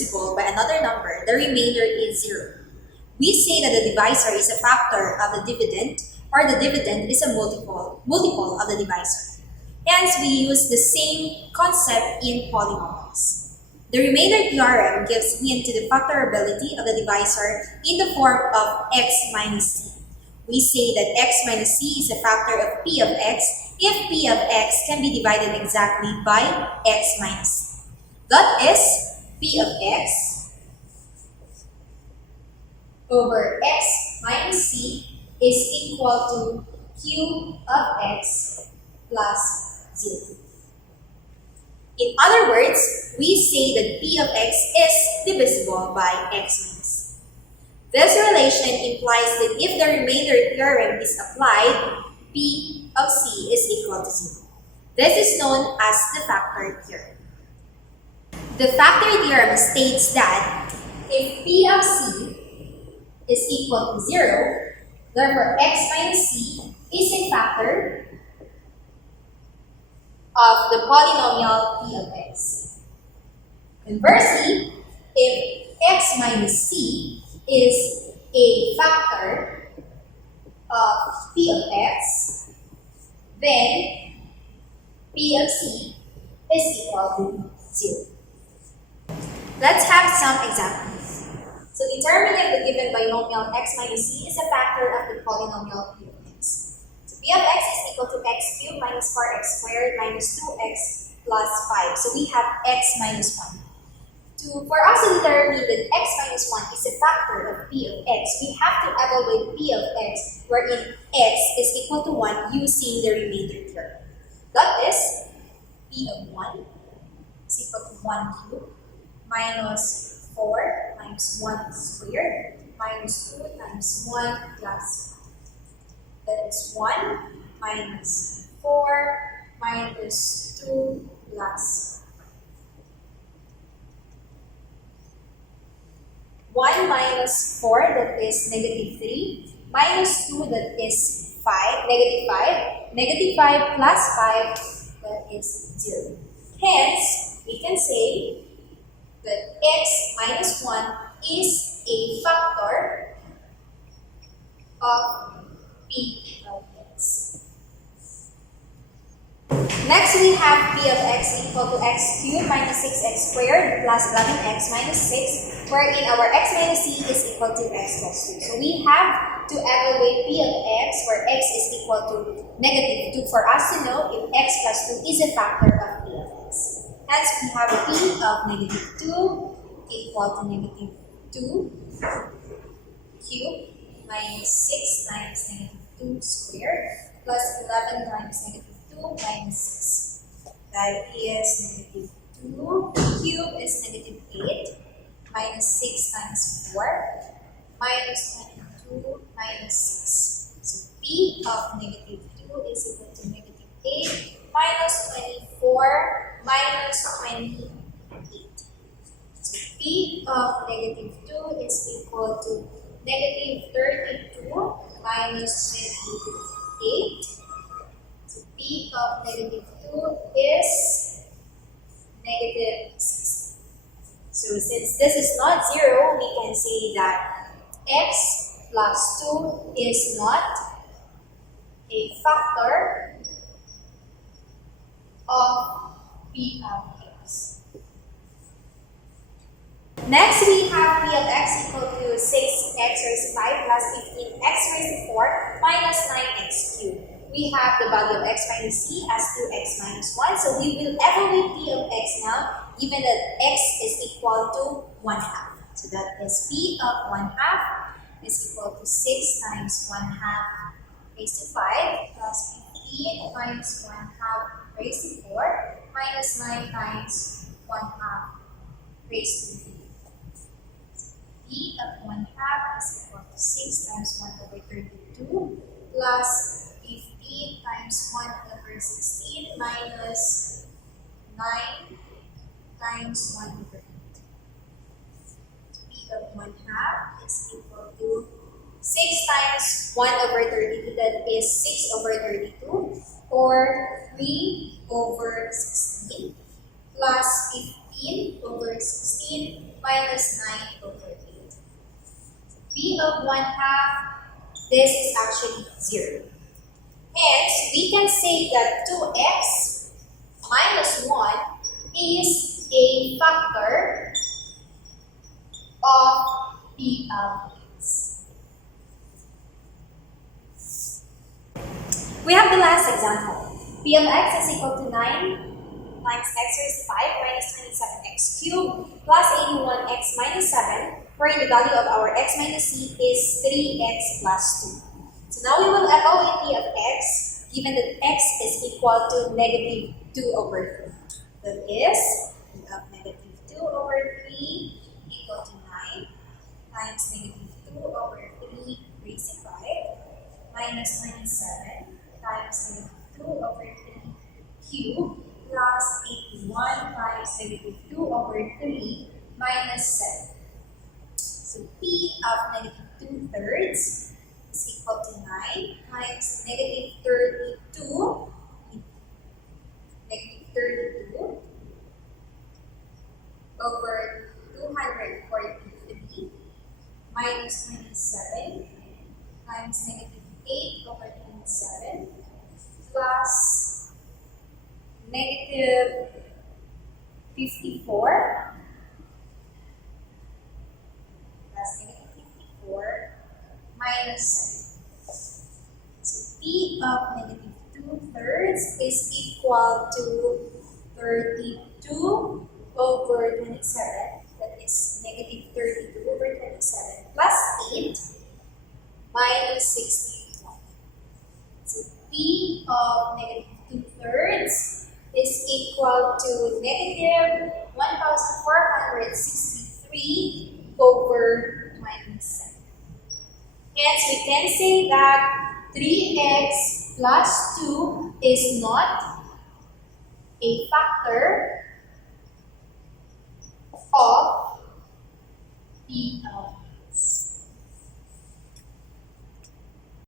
divisible by another number, the remainder is 0. We say that the divisor is a factor of the dividend, or the dividend is a multiple of the divisor. Hence, we use the same concept in polynomials. The remainder theorem gives hint to the factorability of the divisor in the form of x minus c. We say that x minus c is a factor of p of x if p of x can be divided exactly by x minus c. That is, p of x over x minus c is equal to q of x plus 0. In other words, we say that p of x is divisible by x minus c. This relation implies that if the remainder theorem is applied, p of c is equal to 0. This is known as the factor theorem. The factor theorem states that if p of c is equal to 0, therefore x minus c is a factor of the polynomial p of x. Conversely, if x minus c is a factor of p of x, then p of c is equal to 0. Let's have some examples. So determine if the given binomial x minus c is a factor of the polynomial p of x. So p of x is equal to x cubed minus 4x squared minus 2x plus 5. So we have x minus 1. For us to determine that x minus 1 is a factor of p of x, we have to evaluate p of x wherein x is equal to 1 using the remainder theorem. That is, p of 1 is equal to 1 cubed minus 4 times 1 squared minus 2 times 1 plus 5. That is 1 minus 4 minus 2 plus 1 minus 4, that is negative 3, minus 2, that is 5, negative 5, negative 5 plus 5, that is 0. Hence, we can say that x minus 1 is a factor of p of x. Next, we have p of x equal to x cubed minus 6x squared plus 11x minus 6, wherein our x minus c is equal to x plus 2. So we have to evaluate p of x where x is equal to negative 2 for us to know if x plus 2 is a factor of p of x. Hence, we have p of negative 2 equal to negative 2 cubed minus 6 times negative 2 squared plus 11 times negative 2 minus 6. That is negative 2 cubed is negative 8 minus 6 times 4 minus 22 minus 6. So p of negative 2 is equal to negative 8 minus 24 minus 28. So p of negative 2 is equal to negative 32 minus 28. So p of negative 2 is negative 6. So since this is not 0, we can say that x plus 2 is not a factor of p of x. Next, we have p of x equal to 6x raised to 5 plus 15x raised to 4 minus 9x cubed. We have the value of x minus c as 2x minus 1. So we will evaluate p of x now, given that x is equal to 1 half. So that is p of 1 half is equal to 6 times 1 half raised to 5 plus 15 times 1 half raised to 4 minus 9 times 1 half raised to 3. P of 1 half is equal to 6 times 1 over 32 plus 15 times 1 over 16 minus 9 times 1 over 8. P of 1 half is equal to 6 times 1 over 32, that is 6 over 32, or 3 over 16, plus 15 over 16 minus 9 over 8. P of 1/2, this is actually 0. Hence, we can say that 2x minus 1 is a factor of P of x. We have the last example. P of x is equal to 9 times x raised to 5 minus 27x cubed plus 81x minus 7, where the value of our x minus c is 3x plus 2. So now we will evaluate P of x given that x is equal to negative 2 over 3. That is, P of negative 2 over 3 equal to 9 times negative 2 over 3 raised to 5 minus 27 times negative 2 over 3 cubed plus 81 times negative 2 over 3 minus 7. So P of negative 2/3 is equal to 9 times negative 32 over 243 minus 27 times negative 8 over 27 plus negative 54 plus negative 54 minus 7. So P of negative 2/3 is equal to 32 over 27. That is negative 32 over 27 plus 8 minus 61. So P of negative 2/3 is equal to negative 1,463 over 27. Hence, we can say that 3x plus 2 is not a factor of P of